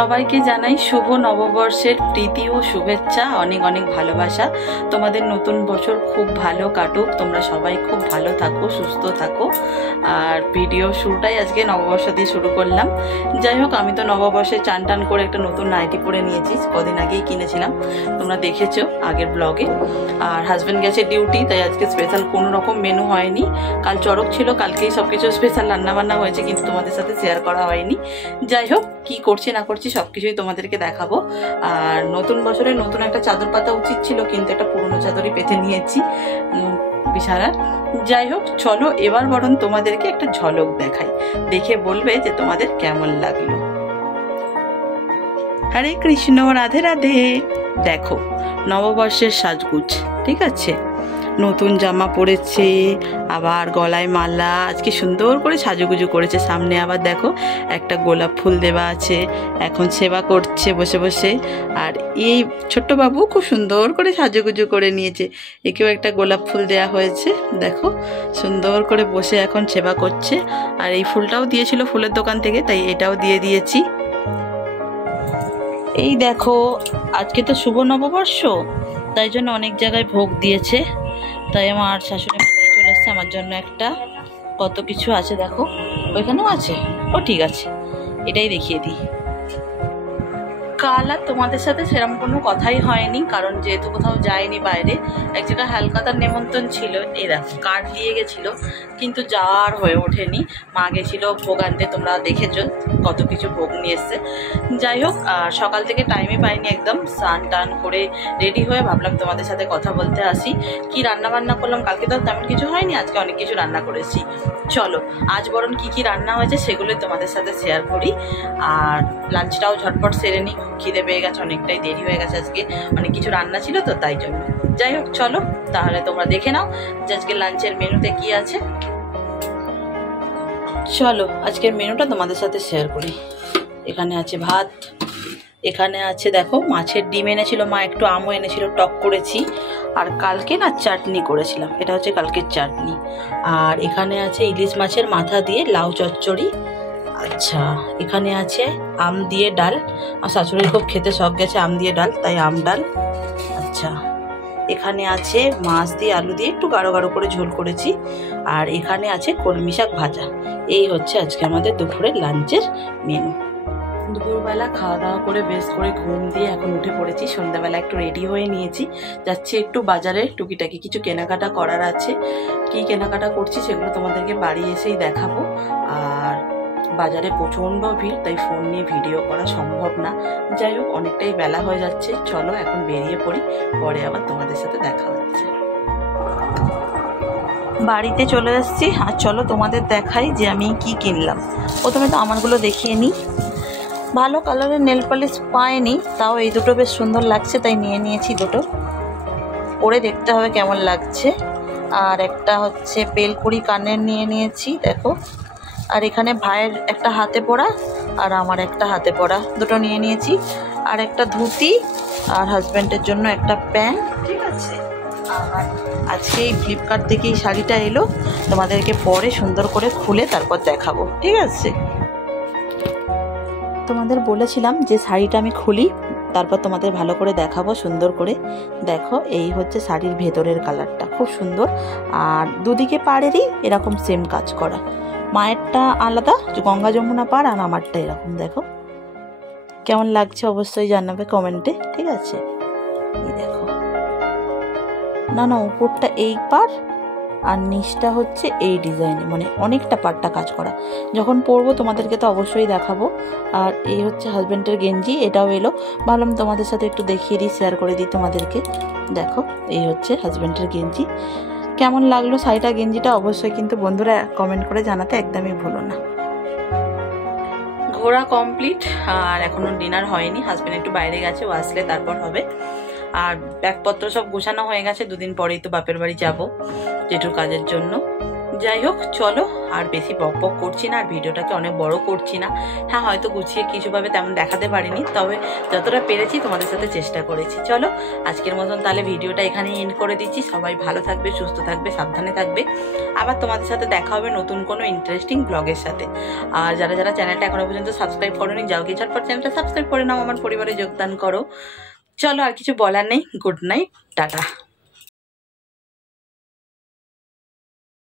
সবাইকে জানাই শুভ নববর্ষের প্রীতি ও শুভেচ্ছা, অনেক অনেক ভালোবাসা। তোমাদের নতুন বছর খুব ভালো কাটুক, তোমরা সবাই খুব ভালো থাকো, সুস্থ থাকো। আর ভিডিও শুরুটাই আজকে নববর্ষ দিয়ে শুরু করলাম। যাই হোক, আমি তো নববর্ষে চান টান করে একটা নতুন নাইটি পরে নিয়েছি, কদিন আগেই কিনেছিলাম, তোমরা দেখেছো আগের ব্লগে। আর হাজব্যান্ড গেছে ডিউটি, তাই আজকে স্পেশাল কোনো রকম মেনু হয়নি। কাল চড়ক ছিল, কালকেই সব কিছু স্পেশাল রান্নাবান্না হয়েছে, কিন্তু তোমাদের সাথে শেয়ার করা হয়নি। যাই হোক, কি করছি না করছি সব কিছুই তোমাদেরকে দেখাবো। আর নতুন বছরে নতুন একটা চাদর পাতা উচিত ছিল, কিন্তু একটা পুরনো চাদরই পেতে নিয়েছি বিছানার। যাই হোক, চলো এবার বরং তোমাদেরকে একটা ঝলক দেখাই, দেখে বলবে যে তোমাদের কেমন লাগলো। হরে কৃষ্ণ, রাধে রাধে। দেখো নববর্ষের সাজগুজ, ঠিক আছে, নতুন জামা পরেছে, আবার গলায় মালা, আজকে সুন্দর করে সাজুগুজু করেছে। সামনে আবার দেখো একটা গোলাপ ফুল দেওয়া আছে, এখন সেবা করছে বসে বসে। আর এই ছোট্ট বাবু খুব সুন্দর করে সাজুগুজু করে নিয়েছে, একেও একটা গোলাপ ফুল দেয়া হয়েছে। দেখো সুন্দর করে বসে এখন সেবা করছে। আর এই ফুলটাও দিয়েছিল ফুলের দোকান থেকে, তাই এটাও দিয়ে দিয়েছি। এই দেখো, আজকে তো শুভ নববর্ষ, তাই জন্য অনেক জায়গায় ভোগ দিয়েছে। তাই আমার শাশুড়ি মা নিয়ে চলে আসছে আমার জন্য একটা, কত কিছু আছে দেখো, ওইখানেও আছে। ও ঠিক আছে, এটাই দেখিয়ে দিই। কাল আর তোমাদের সাথে সেরকম কোনো কথাই হয়নি, কারণ যেহেতু কোথাও যায়নি বাইরে, এক জায়গায় হালকাতার নেমন্তন্ন ছিল। এই দেখো কার্ড দিয়ে গেছিলো, কিন্তু যাওয়ার হয়ে ওঠেনি। মা গেছিলো ভোগ আনতে, তোমরা দেখেছো কত কিছু ভোগ নিয়ে এসছে। যাই হোক, সকাল থেকে টাইমই পাইনি, একদম স্নান টান করে রেডি হয়ে ভাবলাম তোমাদের সাথে কথা বলতে আসি। কি রান্না বান্না করলাম, কালকে তো তেমন কিছু হয়নি, আজকে অনেক কিছু রান্না করেছি। চলো আজ বরং কি রান্না হয়েছে সেগুলোই তোমাদের সাথে শেয়ার করি। আর লাঞ্চটাও ঝটপট সেরে নিই, খিদে পেয়ে গেছে, অনেকটাই দেরি হয়ে গেছে, আজকে অনেক কিছু রান্না ছিল তো তাই জন্য। যাই হোক চলো তাহলে তোমরা দেখে নাও যে আজকে লাঞ্চের মেনুতে কি আছে। চলো আজকের মেনুটা তোমাদের সাথে শেয়ার করি। এখানে আছে ভাত, এখানে আছে দেখো মাছের ডিম এনেছিল মা, একটু আমও এনেছিল, টক করেছি। আর কালকে না চাটনি করেছিলাম, এটা হচ্ছে কালকের চাটনি। আর এখানে আছে ইলিশ মাছের মাথা দিয়ে লাউ চচ্চড়ি। আচ্ছা, এখানে আছে আম দিয়ে ডাল, আর শাশুড়ির খুব খেতে শখ গেছে আম দিয়ে ডাল, তাই আম ডাল। আচ্ছা, এখানে আছে মাছ দিয়ে আলু দিয়ে একটু গাঢ় গাঢ় করে ঝোল করেছি। আর এখানে আছে কলমি শাক ভাজা। এই হচ্ছে আজকে আমাদের দুপুরের লাঞ্চের মেনু। দুপুরবেলা খাওয়া দাওয়া করে বেশ করে ঘুম দিয়ে এখন উঠে পড়েছি। সন্ধ্যাবেলা একটু রেডি হয়ে নিয়েছি, যাচ্ছি একটু বাজারে, টুকিটাকি কিছু কেনাকাটা করার আছে। কি কেনাকাটা করছি সেগুলো তোমাদেরকে বাড়ি এসেই দেখাবো। আর বাজারে প্রচণ্ড ভিড়, তাই ফোন নিয়ে ভিডিও করা সম্ভব না। যাই হোক, অনেকটাই বেলা হয়ে যাচ্ছে, চলো এখন বেরিয়ে পড়ি, পরে আবার তোমাদের সাথে দেখা হচ্ছে। বাড়িতে চলে এসেছি, আর চলো তোমাদের দেখাই যে আমি কি কিনলাম। প্রথমে তো আমারগুলো দেখিয়ে নিই। ভালো কালারের নেল পলিশ পাইনি, তাও এই দুটো বেশ সুন্দর লাগছে, তাই নিয়ে নিয়েছি দুটো। পরে দেখতে হবে কেমন লাগছে। আর একটা হচ্ছে বেলকুড়ি কানের নিয়ে নিয়েছি দেখো। আর এখানে ভাইয়ের একটা হাতে পরা আর আমার একটা হাতে পরা, দুটো নিয়ে নিয়েছি। আর একটা ধুতি, আর হাজব্যান্ডের জন্য একটা প্যান্ট, ঠিক আছে। আর আজকে এই ফ্লিপকার্ট থেকে এই শাড়িটা এলো, তোমাদেরকে পরে সুন্দর করে খুলে তারপর দেখাবো, ঠিক আছে। তোমাদের বলেছিলাম যে শাড়িটা আমি খুলি, তারপর তোমাদের ভালো করে দেখাবো সুন্দর করে। দেখো এই হচ্ছে শাড়ির ভেতরের কালারটা, খুব সুন্দর। আর দুদিকে পাড়েরই এরকম সেম কাজ করা, মায়েরটা আলাদা গঙ্গা যমুনা পাড়, আর আমারটা এরকম। দেখো কেমন লাগছে অবশ্যই জানাবে কমেন্টে, ঠিক আছে। এই দেখো, না উপরটা এই পাড় আর নিচটা হচ্ছে এই ডিজাইনে, মানে অনেকটা পাড়টা কাজ করা। যখন পরবো তোমাদেরকে তো অবশ্যই দেখাবো। আর এই হচ্ছে হাজব্যান্ডের গেঞ্জি, এটাও এলো, ভাবলাম তোমাদের সাথে একটু দেখিয়ে দিই, শেয়ার করে দিই তোমাদেরকে। দেখো এই হচ্ছে হাজব্যান্ডের গেঞ্জি। কেমন লাগলো শাড়িটা গেঞ্জিটা অবশ্যই কিন্তু বন্ধুরা কমেন্ট করে জানাতে একদমই ভুলো না। ঘোরা কমপ্লিট, আর এখনও ডিনার হয়নি, হাজব্যান্ড একটু বাইরে গেছে, ও আসলে তারপর হবে। আর ব্যাগপত্র সব গোছানো হয়ে গেছে, দুদিন পরেই তো বাপের বাড়ি যাব জেঠুর কাজের জন্য। যাই হোক চলো, আর বেশি বক বক করছি না, আর ভিডিওটাকে অনেক বড় করছি না। হ্যাঁ, হয়তো গুছিয়ে কিছুভাবে তেমন দেখাতে পারিনি, তবে যতটা পেরেছি তোমাদের সাথে চেষ্টা করেছি। চলো আজকের মতন তাহলে ভিডিওটা এখানেই এন্ড করে দিচ্ছি। সবাই ভালো থাকবে, সুস্থ থাকবে, সাবধানে থাকবে। আবার তোমাদের সাথে দেখা হবে নতুন কোনো ইন্টারেস্টিং ব্লগের সাথে। আর যারা যারা চ্যানেলটা এখনো পর্যন্ত সাবস্ক্রাইব করোনি, যাও গিয়ে ঝটপট চ্যানেলটা সাবস্ক্রাইব করে নাও, আমার পরিবারে যোগদান করো। চলো আর কিছু বলার নেই, গুড নাইট, টাটা।